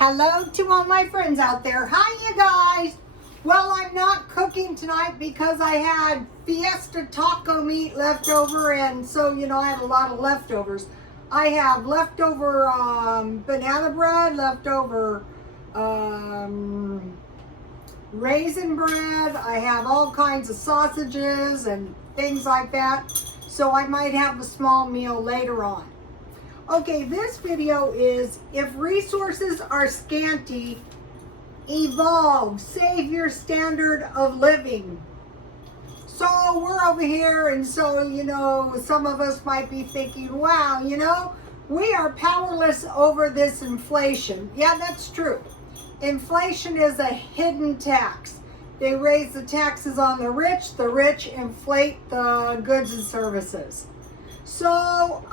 Hello to all my friends out there. Hi, you guys. Well, I'm not cooking tonight because I had fiesta taco meat left over, and so, I had a lot of leftovers. I have leftover banana bread, leftover raisin bread. I have all kinds of sausages and things like that. So I might have a small meal later on. Okay, this video is if resources are scanty, evolve, save your standard of living. So we're over here, and so, some of us might be thinking, wow, we are powerless over this inflation. Yeah, that's true. Inflation is a hidden tax. They raise the taxes on the rich inflate the goods and services. So,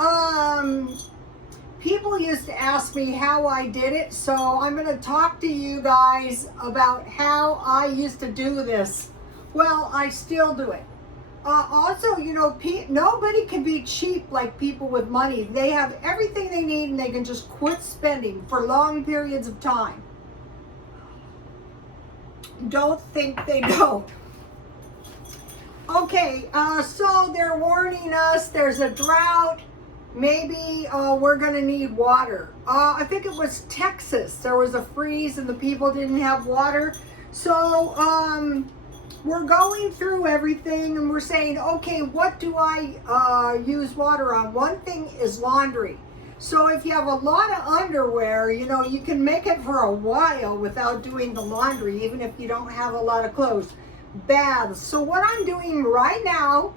people used to ask me how I did it, so I'm going to talk to you guys about how I used to do this. Well, I still do it. Also, nobody can be cheap like people with money. They have everything they need and they can just quit spending for long periods of time. Don't think they don't. Okay, so they're warning us there's a drought. Maybe we're going to need water. I think it was Texas. There was a freeze and the people didn't have water. So we're going through everything and we're saying, okay, what do I use water on? One thing is laundry. So if you have a lot of underwear, you can make it for a while without doing the laundry, even if you don't have a lot of clothes. Baths. So what I'm doing right now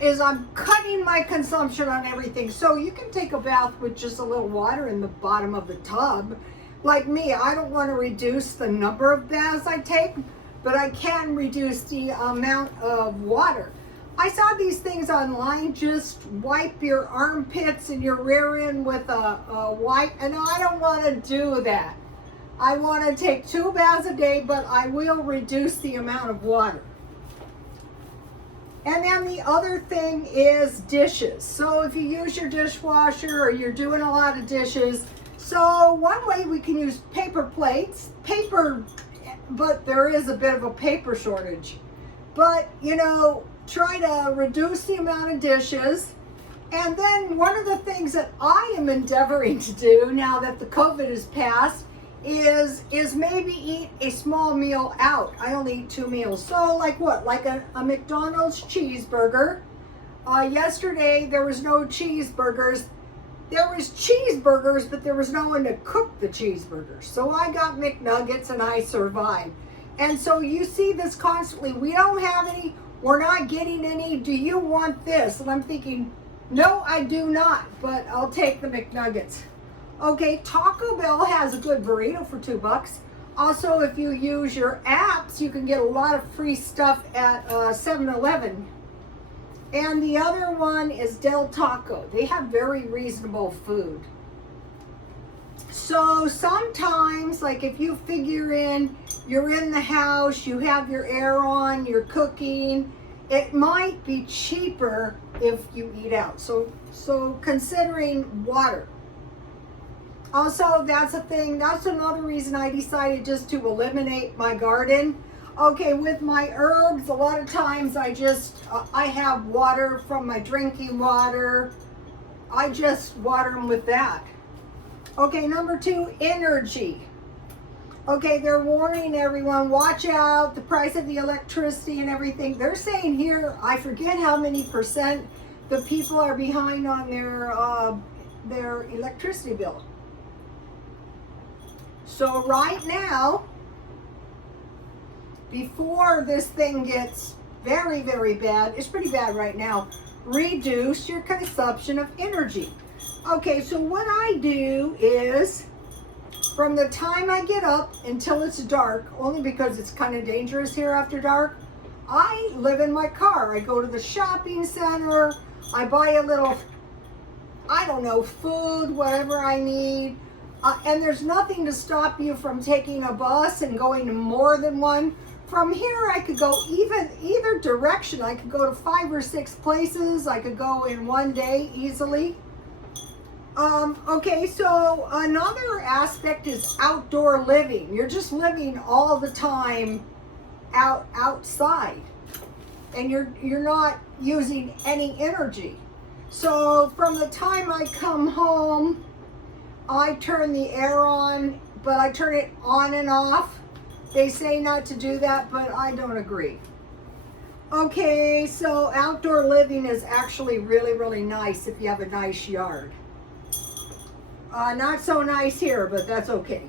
is I'm cutting my consumption on everything. So you can take a bath with just a little water in the bottom of the tub. Like me, I don't want to reduce the number of baths I take, but I can reduce the amount of water. I saw these things online, just wipe your armpits and your rear end with a wipe, and I don't want to do that. I want to take 2 baths a day, but I will reduce the amount of water. And then the other thing is dishes. So if you use your dishwasher or you're doing a lot of dishes, so one way we can use paper plates, but there is a bit of a paper shortage. But, try to reduce the amount of dishes. And then one of the things that I am endeavoring to do now that the COVID has passed is maybe eat a small meal out. I only eat 2 meals. So like what? Like a McDonald's cheeseburger. Yesterday there was no cheeseburgers. There was cheeseburgers, but there was no one to cook the cheeseburgers. So I got McNuggets and I survived. And so you see this constantly. We don't have any. We're not getting any. Do you want this? And I'm thinking, no, I do not, but I'll take the McNuggets. Okay, Taco Bell has a good burrito for $2. Also, if you use your apps, you can get a lot of free stuff at 7-Eleven. And the other one is Del Taco. They have very reasonable food. So sometimes, like if you figure in, you're in the house, you have your air on, you're cooking, it might be cheaper if you eat out. So considering water. Also, that's a thing. That's another reason I decided just to eliminate my garden. Okay, with my herbs, a lot of times I have water from my drinking water. I just water them with that. Okay, number 2, energy. Okay, they're warning everyone, watch out, the price of the electricity and everything. They're saying here, I forget how many percent the people are behind on their electricity bill. So right now, before this thing gets very, very bad, it's pretty bad right now, reduce your consumption of energy. Okay, so what I do is, from the time I get up until it's dark, only because it's kind of dangerous here after dark, I live in my car. I go to the shopping center, I buy a little, food, whatever I need. And there's nothing to stop you from taking a bus and going to more than one. From here, I could go either direction. I could go to 5 or 6 places. I could go in one day easily. Okay, so another aspect is outdoor living. You're just living all the time outside, and you're not using any energy. So from the time I come home, I turn the air on, but I turn it on and off. They say not to do that, but I don't agree. Okay, so outdoor living is actually really, really nice if you have a nice yard. Not so nice here, but that's okay.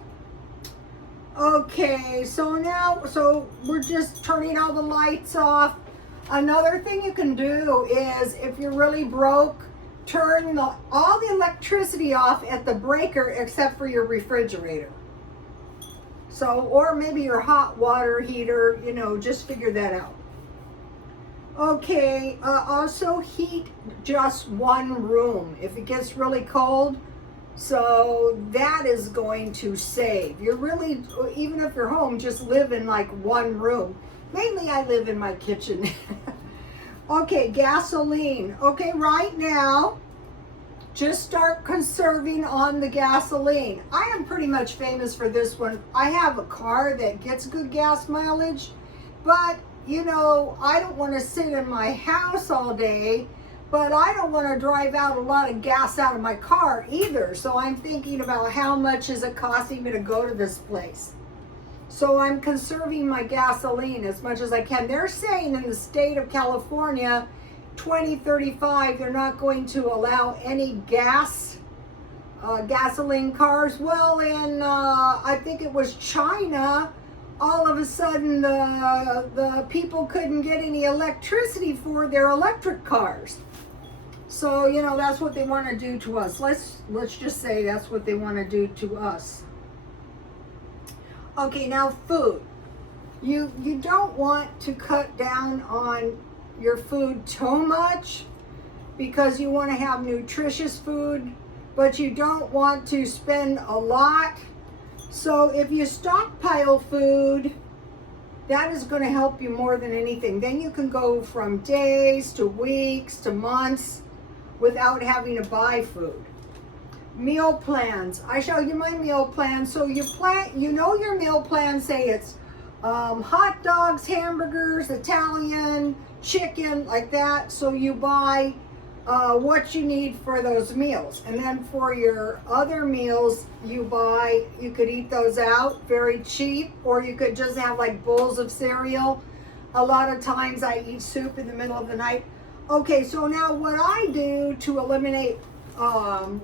Okay, so we're just turning all the lights off. Another thing you can do is, if you're really broke, turn all the electricity off at the breaker except for your refrigerator. So, or maybe your hot water heater, you know, just figure that out. Okay, also heat just one room if it gets really cold. So that is going to save. You're really, even if you're home, just live in like one room. Mainly I live in my kitchen. Okay, gasoline. Okay, right now, just start conserving on the gasoline. I am pretty much famous for this one. I have a car that gets good gas mileage, but you know, I don't want to sit in my house all day, but I don't want to drive out a lot of gas out of my car either. So I'm thinking about how much is it costing me to go to this place. So I'm conserving my gasoline as much as I can. They're saying in the state of California, 2035, they're not going to allow any gasoline cars. Well, in I think it was China, all of a sudden the people couldn't get any electricity for their electric cars. So, you know, that's what they want to do to us. Let's just say that's what they want to do to us. Okay, now food. You don't want to cut down on your food too much, because you want to have nutritious food, but you don't want to spend a lot. So if you stockpile food, that is going to help you more than anything. Then you can go from days to weeks to months without having to buy food. Meal plans. I show you my meal plan. So you know your meal plan, say it's hot dogs, hamburgers, Italian, chicken, like that. So you buy what you need for those meals. And then for your other meals, you could eat those out very cheap, or you could just have like bowls of cereal. A lot of times I eat soup in the middle of the night. Okay, so now what I do to eliminate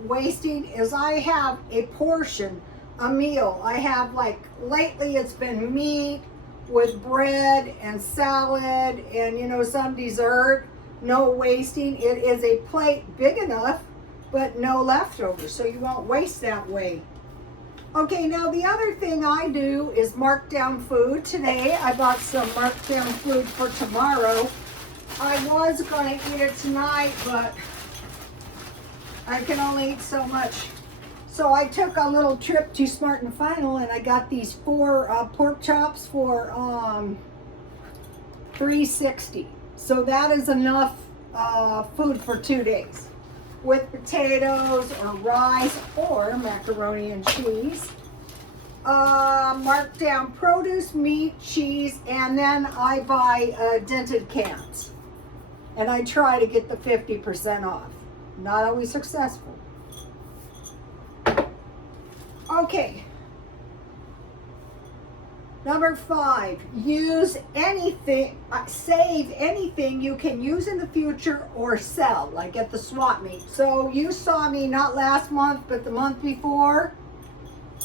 wasting is I have a portion, a meal. I have, like, lately it's been meat with bread and salad and, you know, some dessert. No wasting. It is a plate big enough, but no leftovers, so you won't waste that way. Okay, now the other thing I do is mark down food. Today I bought some marked down food for tomorrow. I was going to eat it tonight, but I can only eat so much. So I took a little trip to Smart and Final, and I got these 4 pork chops for $3.60. So that is enough food for 2 days, with potatoes or rice or macaroni and cheese. Mark down produce, meat, cheese, and then I buy dented cans. And I try to get the 50% off. Not always successful. Okay. Number 5, use anything, save anything you can use in the future or sell, like at the swap meet. So you saw me not last month, but the month before.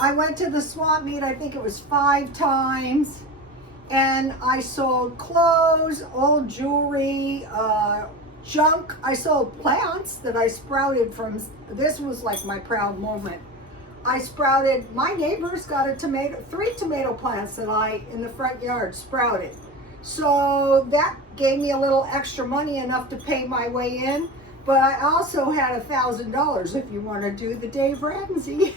I went to the swap meet, I think it was 5 times. And I sold clothes, old jewelry, junk. I sold plants that I sprouted from. This was like my proud moment. I sprouted, my neighbors got 3 tomato plants that I, in the front yard, sprouted. So that gave me a little extra money, enough to pay my way in. But I also had $1,000 if you want to do the Dave Ramsey.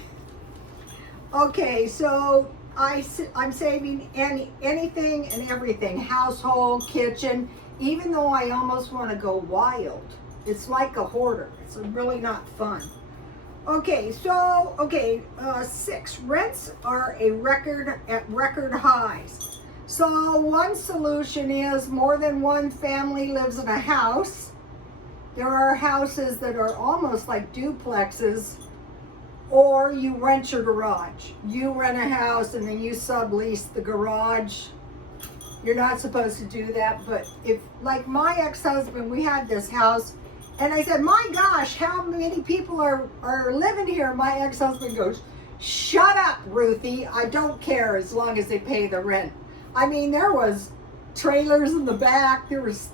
Okay, so I'm saving anything and everything, household, kitchen, even though I almost want to go wild. It's like a hoarder. It's really not fun. Okay, so, 6, rents are at record highs. So one solution is more than one family lives in a house. There are houses that are almost like duplexes, or you rent your garage. You rent a house and then you sublease the garage. You're not supposed to do that, but if, like my ex-husband, we had this house, and I said, my gosh, how many people are living here? My ex-husband goes, shut up, Ruthie. I don't care as long as they pay the rent. I mean, there was trailers in the back. There was,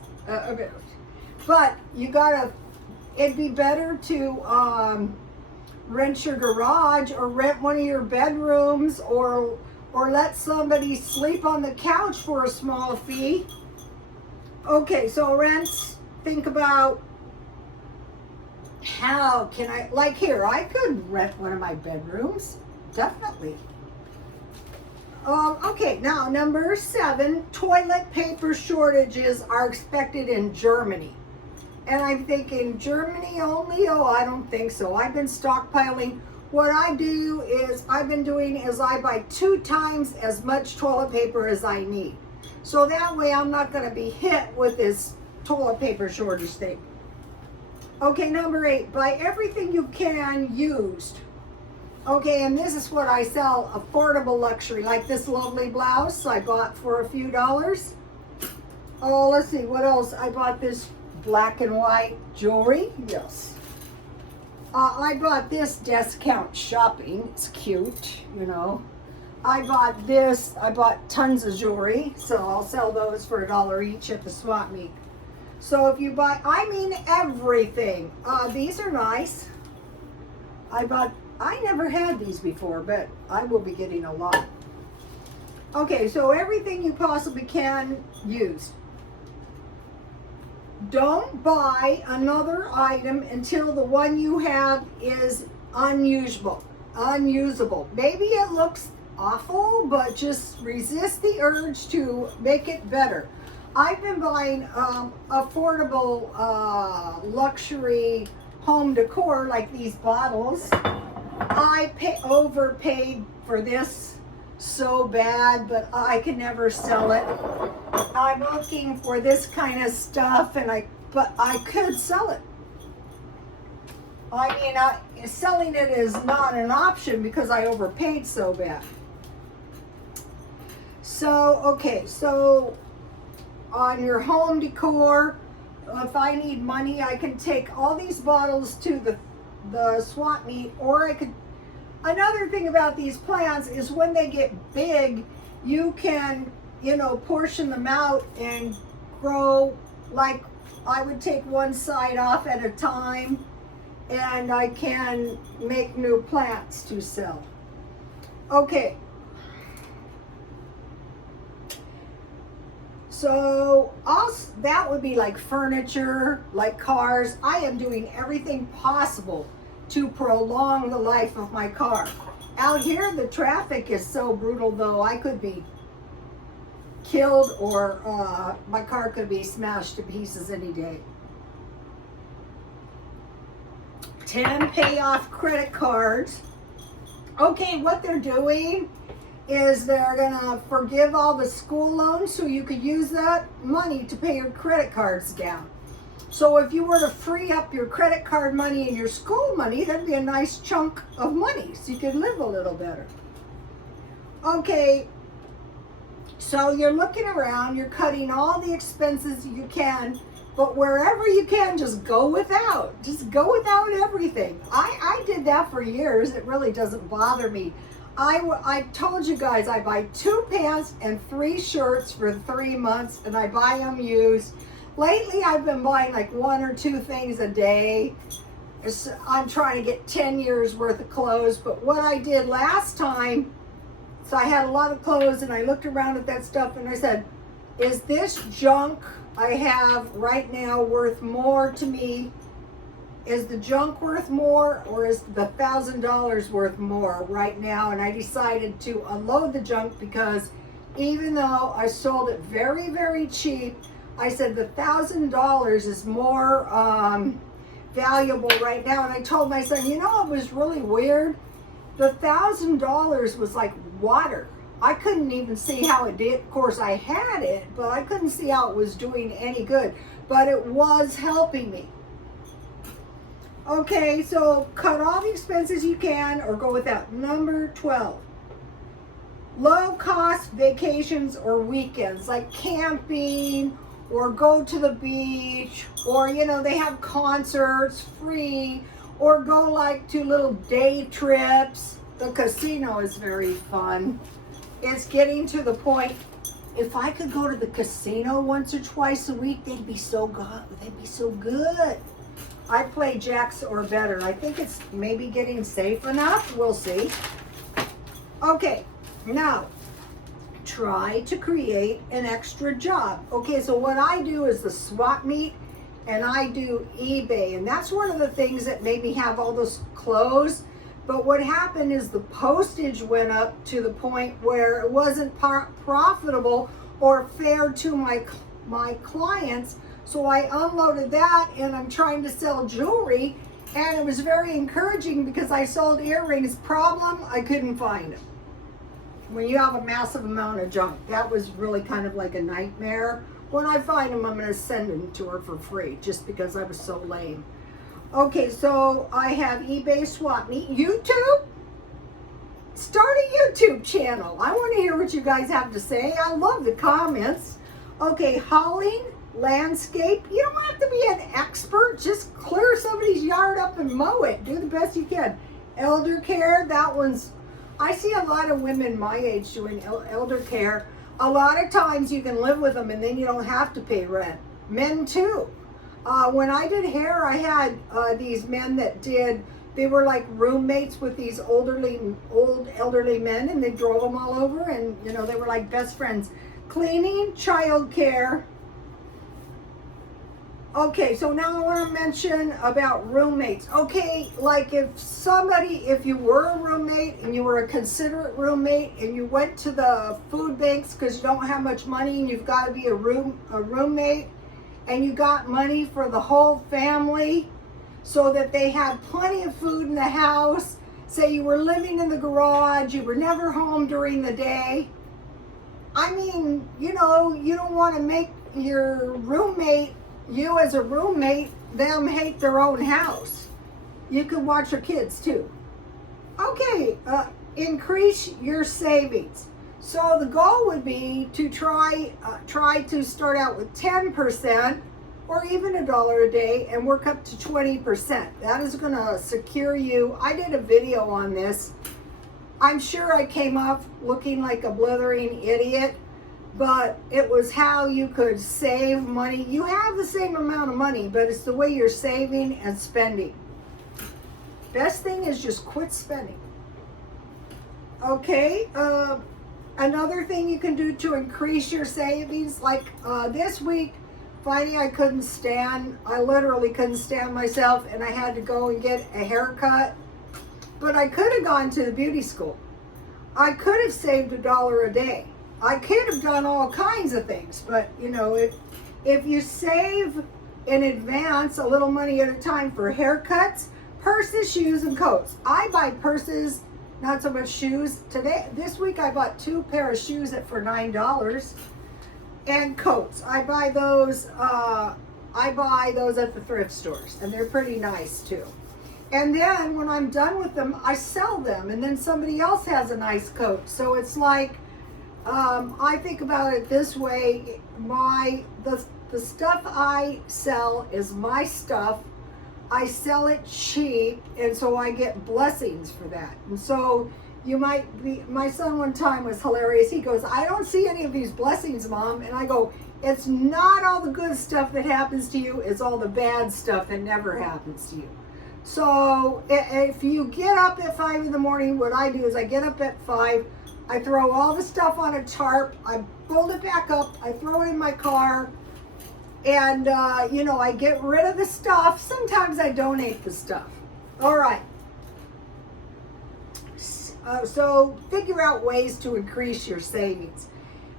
but you gotta, it'd be better to rent your garage or rent one of your bedrooms or let somebody sleep on the couch for a small fee. Okay, so rents, think about how can I, like here, I could rent one of my bedrooms, definitely. Okay, now number 7, toilet paper shortages are expected in Germany. And I'm thinking, Germany only? Oh, I don't think so. I've been stockpiling. What I've been doing is I buy 2 times as much toilet paper as I need. So that way I'm not going to be hit with this toilet paper shortage thing. Okay, number 8, buy everything you can used. Okay, and this is what I sell, affordable luxury, like this lovely blouse I bought for a few dollars. Oh, let's see, what else? I bought this black and white jewelry, yes. I bought this discount shopping, it's cute, you know. I bought this, I bought tons of jewelry, so I'll sell those for $1 each at the swap meet. So if you buy, I mean everything. These are nice. I never had these before, but I will be getting a lot. Okay, so everything you possibly can use. Don't buy another item until the one you have is unusable. Maybe it looks awful, but just resist the urge to make it better. I've been buying affordable luxury home decor like these bottles. I overpaid for this so bad, but I can never sell it. I'm looking for this kind of stuff, but I could sell it. I mean, selling it is not an option because I overpaid so bad. So, okay, so on your home decor, if I need money, I can take all these bottles to the swap meet, or I could, another thing about these plants is when they get big, you can, you know, portion them out and grow, like I would take one side off at a time, and I can make new plants to sell. Okay. So that would be like furniture, like cars. I am doing everything possible to prolong the life of my car. Out here, the traffic is so brutal, though. I could be killed or my car could be smashed to pieces any day. 10 payoff credit cards. Okay, what they're doing is they're gonna forgive all the school loans so you could use that money to pay your credit cards down. So if you were to free up your credit card money and your school money, that'd be a nice chunk of money so you could live a little better. Okay, so you're looking around, you're cutting all the expenses you can, but wherever you can, just go without. Just go without everything. I did that for years. It really doesn't bother me. I told you guys I buy 2 pants and 3 shirts for 3 months, and I buy them used. Lately, I've been buying like 1 or 2 things a day. I'm trying to get 10 years worth of clothes, but what I did last time, so I had a lot of clothes, and I looked around at that stuff, and I said, is this junk I have right now worth more to me? Is the junk worth more, or is the $1,000 worth more right now? And I decided to unload the junk because even though I sold it very, very cheap, I said the $1,000 is more valuable right now. And I told my son, you know, it was really weird. The $1,000 was like water. I couldn't even see how it did. Of course, I had it, but I couldn't see how it was doing any good. But it was helping me. Okay, so cut all the expenses you can or go without. Number 12. Low-cost vacations or weekends, like camping or go to the beach, or, you know, they have concerts free, or go like to little day trips. The casino is very fun. It's getting to the point, if I could go to the casino once or twice a week, they'd be so good. They'd be so good. I play jacks or better. I think it's maybe getting safe enough. We'll see. Okay, now try to create an extra job. Okay, so what I do is the swap meet, and I do eBay, and that's one of the things that made me have all those clothes. But what happened is the postage went up to the point where it wasn't profitable or fair to my clients. So I unloaded that, and I'm trying to sell jewelry, and it was very encouraging because I sold earrings. Problem, I couldn't find them. When you have a massive amount of junk, that was really kind of like a nightmare. When I find them, I'm going to send them to her for free just because I was so lame. Okay, so I have eBay swap meet. YouTube? Start a YouTube channel. I want to hear what you guys have to say. I love the comments. Okay, hauling, landscape. You don't have to be an expert. Just clear somebody's yard up and mow it. Do the best you can. Elder care, that one's, I see a lot of women my age doing elder care. A lot of times you can live with them and then you don't have to pay rent. Men too. When I did hair, I had these men that they were like roommates with these old elderly men, and they drove them all over, and you know, they were like best friends. Cleaning, child care. Okay, so now I want to mention about roommates. Okay, like if you were a roommate and you were a considerate roommate and you went to the food banks because you don't have much money and you've got to be a roommate, and you got money for the whole family so that they had plenty of food in the house. Say you were living in the garage, you were never home during the day. I mean, you know, you don't want to make your roommate, you as a roommate, them hate their own house. You can watch your kids too. Okay, increase your savings. So the goal would be to try to start out with 10% or even $1 a day and work up to 20%. That is going to secure you. I did a video on this. I'm sure I came off looking like a blithering idiot, but it was how you could save money. You have the same amount of money, but it's the way you're saving and spending. Best thing is just quit spending. Okay, another thing you can do to increase your savings, like this week, Friday, I literally couldn't stand myself, and I had to go and get a haircut. But I could have gone to the beauty school. I could have saved $1 a day. I could have done all kinds of things, but you know, if you save in advance a little money at a time for haircuts, purses, shoes, and coats. I buy purses, not so much shoes. This week I bought 2 pair of shoes for $9, and coats. I buy those at the thrift stores, and they're pretty nice too. And then when I'm done with them, I sell them, and then somebody else has a nice coat. So it's like, I think about it this way: the stuff I sell is my stuff. I sell it cheap, and so I get blessings for that. And so you might be, my son one time was hilarious. He goes, "I don't see any of these blessings, Mom." And I go, "It's not all the good stuff that happens to you, it's all the bad stuff that never happens to you." So if you get up at 5 in the morning, what I do is I get up at 5, I throw all the stuff on a tarp, I fold it back up, I throw it in my car, and you know, I get rid of the stuff. Sometimes I donate the stuff. All right. So figure out ways to increase your savings.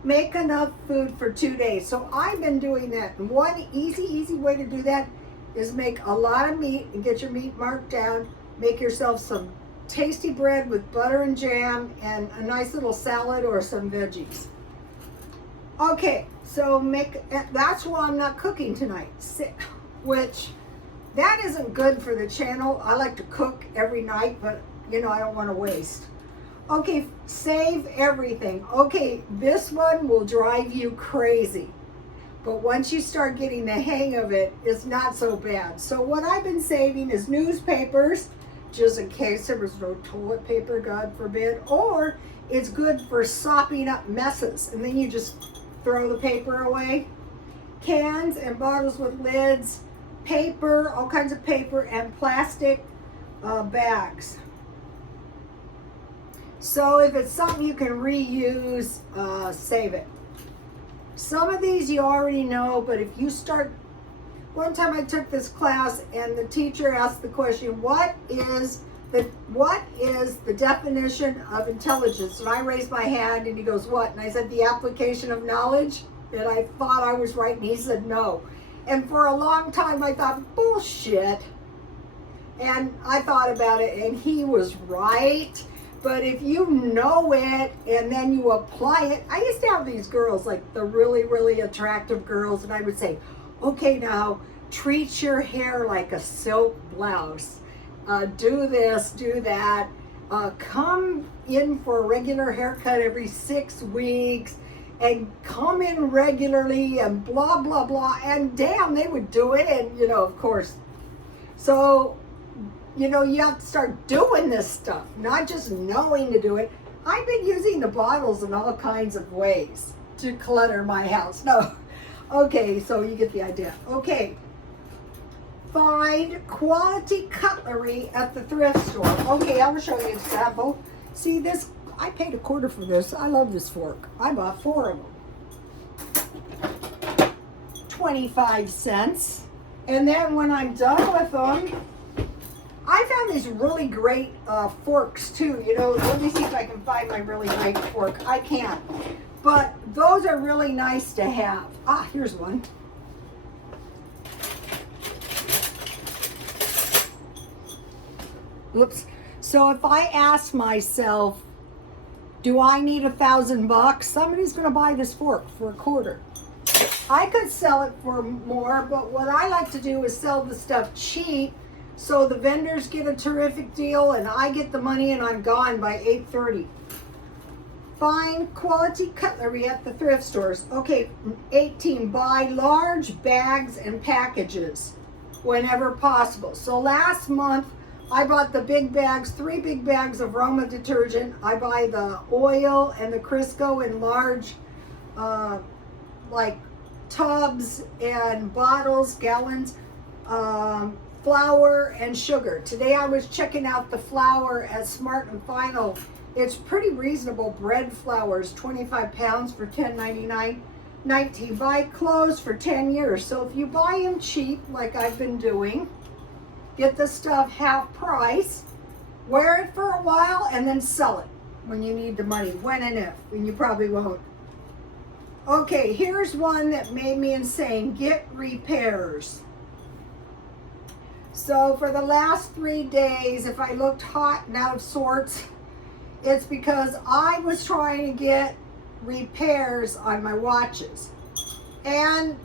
Make enough food for 2 days. So I've been doing that. And one easy way to do that is make a lot of meat and get your meat marked down. Make yourself some tasty bread with butter and jam and a nice little salad or some veggies. Okay, so that's why I'm not cooking tonight, which that isn't good for the channel. I like to cook every night, but you know, I don't want to waste. Okay, save everything. Okay, this one will drive you crazy. But once you start getting the hang of it, it's not so bad. So what I've been saving is newspapers, just in case there was no toilet paper, God forbid, or it's good for sopping up messes. And then you just throw the paper away. Cans and bottles with lids, paper, all kinds of paper, and plastic bags. So if it's something you can reuse, save it. Some of these you already know, but if you start, one time I took this class and the teacher asked the question, what is the definition of intelligence? And I raised my hand and he goes, what? And I said, the application of knowledge. And I thought I was right and he said no. And for a long time I thought, bullshit. And I thought about it and he was right. But if you know it and then you apply it, I used to have these girls, like the really, really attractive girls, and I would say, okay, now treat your hair like a silk blouse. Do this, do that. Come in for a regular haircut every 6 weeks and come in regularly and blah, blah, blah. And damn, they would do it. And, you know, of course. So, you know, you have to start doing this stuff, not just knowing to do it. I've been using the bottles in all kinds of ways to clutter my house. No. Okay, so you get the idea. Okay. Find quality cutlery at the thrift store. Okay, I'm going to show you an example. See this? I paid $0.25 for this. I love this fork. I bought 4 of them. 25 cents. And then when I'm done with them, I found these really great forks too. You know, let me see if I can find my really great fork. I can't. But those are really nice to have. Ah, here's one. Oops. So if I ask myself, do I need $1,000? Somebody's going to buy this fork for $0.25. I could sell it for more, but what I like to do is sell the stuff cheap so the vendors get a terrific deal and I get the money and I'm gone by 8:30. Find quality cutlery at the thrift stores. Okay, 18, buy large bags and packages whenever possible. So last month, I bought the big bags, 3 big bags of Roma detergent. I buy the oil and the Crisco in large, like tubs and bottles, gallons, flour and sugar. Today I was checking out the flour at Smart and Final. It's pretty reasonable. Bread flour is 25 pounds for $10.99. 19. Buy clothes for 10 years. So if you buy them cheap, like I've been doing, get the stuff half price, wear it for a while, and then sell it when you need the money, when and if, and you probably won't. Okay, here's one that made me insane. Get repairs. So for the last 3 days, if I looked hot and out of sorts, it's because I was trying to get repairs on my watches. And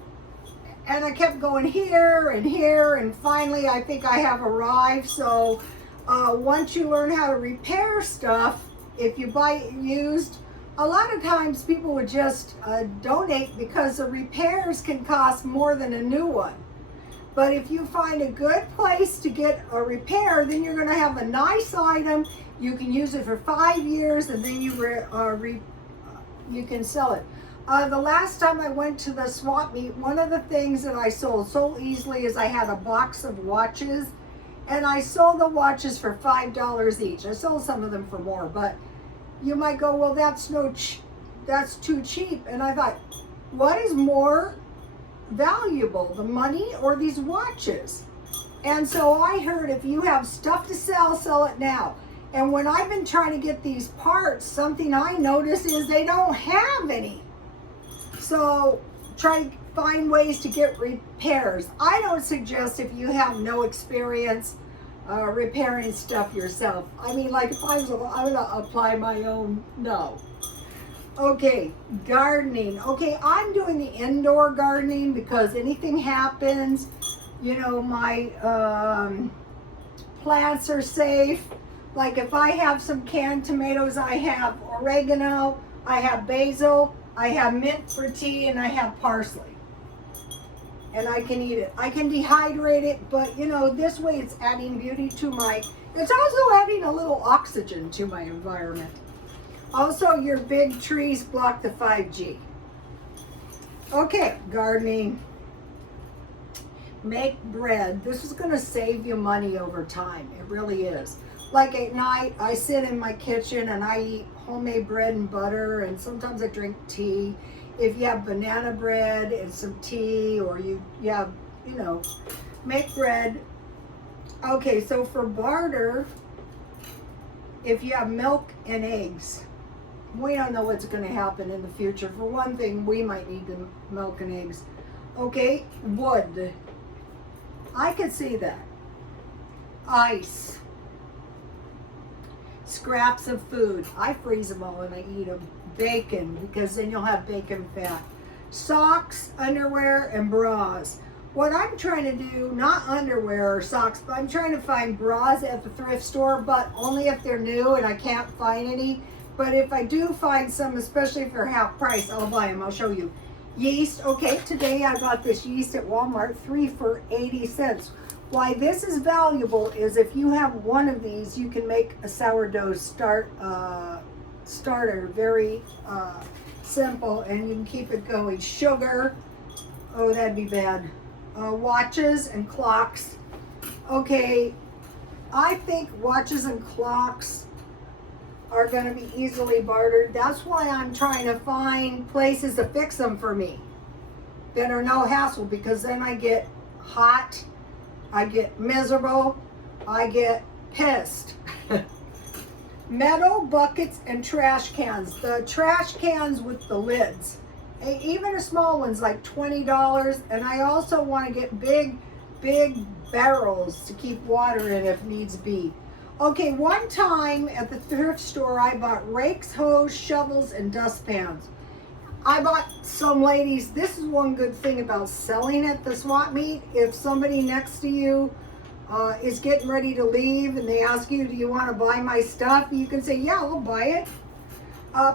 I kept going here and here, and finally I think I have arrived. So once you learn how to repair stuff, if you buy it used, a lot of times people would just donate because the repairs can cost more than a new one. But if you find a good place to get a repair, then you're going to have a nice item. You can use it for 5 years, and then you can sell it. The last time I went to the swap meet, one of the things that I sold so easily is I had a box of watches, and I sold the watches for $5 each. I sold some of them for more, but you might go, well, that's too cheap. And I thought, what is more valuable, the money or these watches? And so I heard, if you have stuff to sell, sell it now. And when I've been trying to get these parts, something I noticed is they don't have any. So try to find ways to get repairs. I don't suggest if you have no experience repairing stuff yourself. I mean, like if I'm gonna apply my own, no. Okay, gardening. Okay, I'm doing the indoor gardening because anything happens, you know, my plants are safe. Like if I have some canned tomatoes, I have oregano, I have basil, I have mint for tea, and I have parsley. And I can eat it. I can dehydrate it, but you know, this way it's adding beauty to my, it's also adding a little oxygen to my environment. Also, your big trees block the 5G. Okay, gardening. Make bread. This is gonna save you money over time. It really is. Like at night, I sit in my kitchen and I eat homemade bread and butter, and sometimes I drink tea. If you have banana bread and some tea, or you have, you know, make bread. Okay, so for barter, if you have milk and eggs, we don't know what's going to happen in the future. For one thing, we might need the milk and eggs. Okay, wood. I could see that. Ice. Scraps of food. I freeze them all and I eat them. Bacon, because then you'll have bacon fat. Socks, underwear, and bras. What I'm trying to do, not underwear or socks, but I'm trying to find bras at the thrift store, but only if they're new and I can't find any. But if I do find some, especially if they're half price, I'll buy them. I'll show you. Yeast. Okay, today I got this yeast at Walmart, 3 for 80 cents. Why this is valuable is if you have one of these, you can make a sourdough starter, very simple, and you can keep it going. Sugar, oh, that'd be bad. Watches and clocks. Okay, I think watches and clocks are going to be easily bartered. That's why I'm trying to find places to fix them for me that are no hassle, because then I get hot, I get miserable, I get pissed. Metal buckets and trash cans. The trash cans with the lids. Even the small ones, like $20. And I also want to get big barrels to keep water in if needs be. Okay, one time at the thrift store, I bought rakes, hose, shovels, and dustpans. I bought some ladies, this is one good thing about selling at the swap meet. If somebody next to you is getting ready to leave and they ask you, do you want to buy my stuff? You can say, yeah, I'll buy it.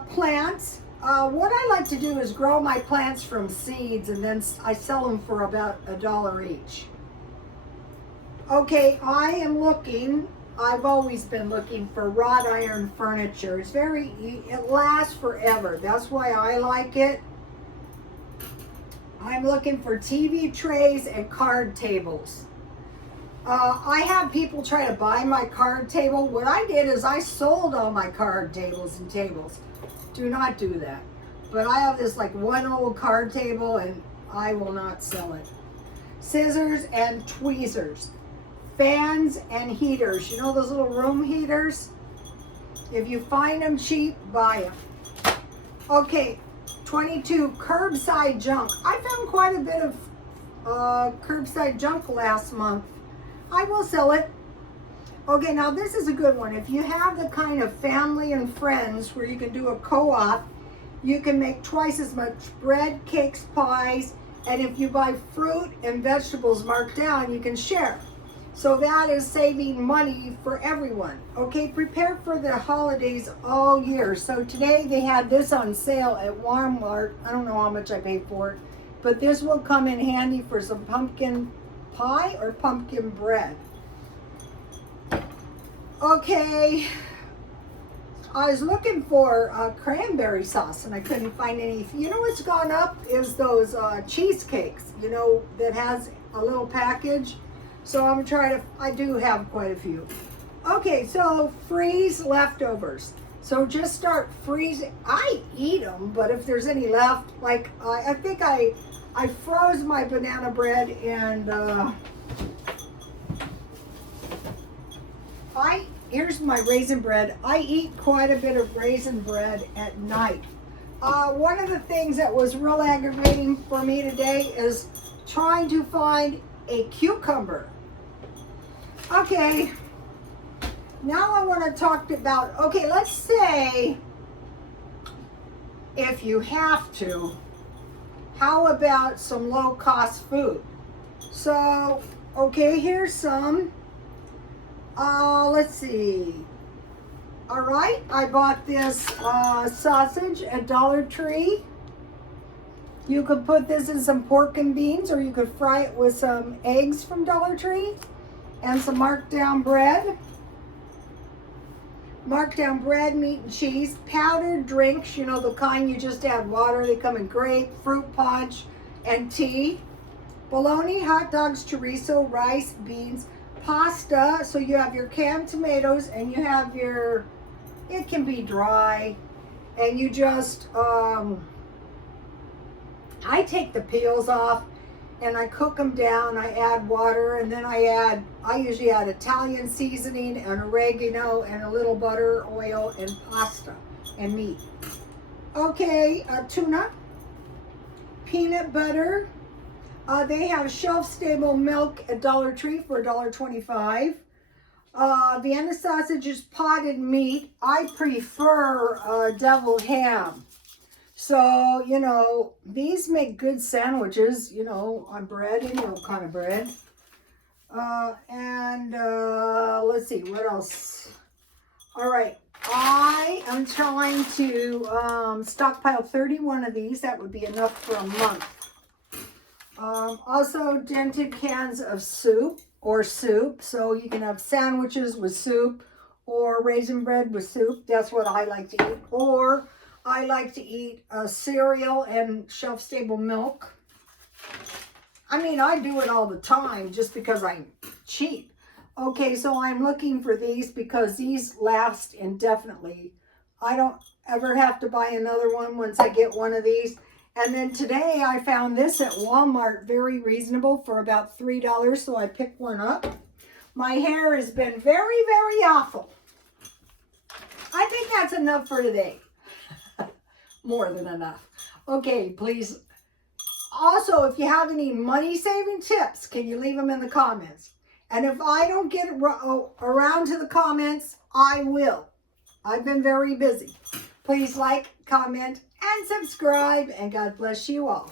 Plants. What I like to do is grow my plants from seeds, and then I sell them for about $1 each. Okay, I am looking, I've always been looking for wrought iron furniture. It lasts forever. That's why I like it. I'm looking for TV trays and card tables. I have people try to buy my card table. What I did is I sold all my card tables and tables. Do not do that. But I have this like one old card table and I will not sell it. Scissors and tweezers. Fans and heaters. You know those little room heaters? If you find them cheap, buy them. Okay, 22, curbside junk. I found quite a bit of curbside junk last month. I will sell it. Okay, now this is a good one. If you have the kind of family and friends where you can do a co-op, you can make twice as much bread, cakes, pies, and if you buy fruit and vegetables marked down, you can share. So that is saving money for everyone. Okay, prepare for the holidays all year. So today they had this on sale at Walmart. I don't know how much I paid for it, but this will come in handy for some pumpkin pie or pumpkin bread. Okay, I was looking for cranberry sauce and I couldn't find any. You know what's gone up is those cheesecakes, you know, that has a little package. So I'm trying to, I do have quite a few. Okay, so freeze leftovers. So just start freezing. I eat them, but if there's any left, like I think I froze my banana bread, and here's my raisin bread. I eat quite a bit of raisin bread at night. One of the things that was real aggravating for me today is trying to find a cucumber. Okay, now I want to talk about, okay, let's say if you have to, how about some low-cost food? So, okay, here's some. Let's see. All right, I bought this sausage at Dollar Tree. You could put this in some pork and beans, or you could fry it with some eggs from Dollar Tree and some marked down bread. Marked down bread, meat and cheese, powdered drinks, you know, the kind you just add water. They come in grape, fruit punch, and tea. Bologna, hot dogs, chorizo, rice, beans, pasta. So you have your canned tomatoes and you have your, it can be dry, and you just, I take the peels off and I cook them down. I add water, and then I usually add Italian seasoning and oregano and a little butter, oil, and pasta and meat. Okay, tuna, peanut butter. They have shelf-stable milk at Dollar Tree for $1.25. Vienna sausage is potted meat. I prefer deviled ham. So, you know, these make good sandwiches, you know, on bread, any old kind of bread. Let's see, what else? All right, I am trying to stockpile 31 of these. That would be enough for a month. Also, dented cans of soup. So you can have sandwiches with soup or raisin bread with soup. That's what I like to eat. Or I like to eat cereal and shelf-stable milk. I mean, I do it all the time just because I'm cheap. Okay, so I'm looking for these because these last indefinitely. I don't ever have to buy another one once I get one of these. And then today I found this at Walmart, very reasonable, for about $3, so I picked one up. My hair has been very, very awful. I think that's enough for today. More than enough. Okay, please. Also, if you have any money-saving tips, can you leave them in the comments? And if I don't get around to the comments, I will. I've been very busy. Please like, comment, and subscribe, and God bless you all.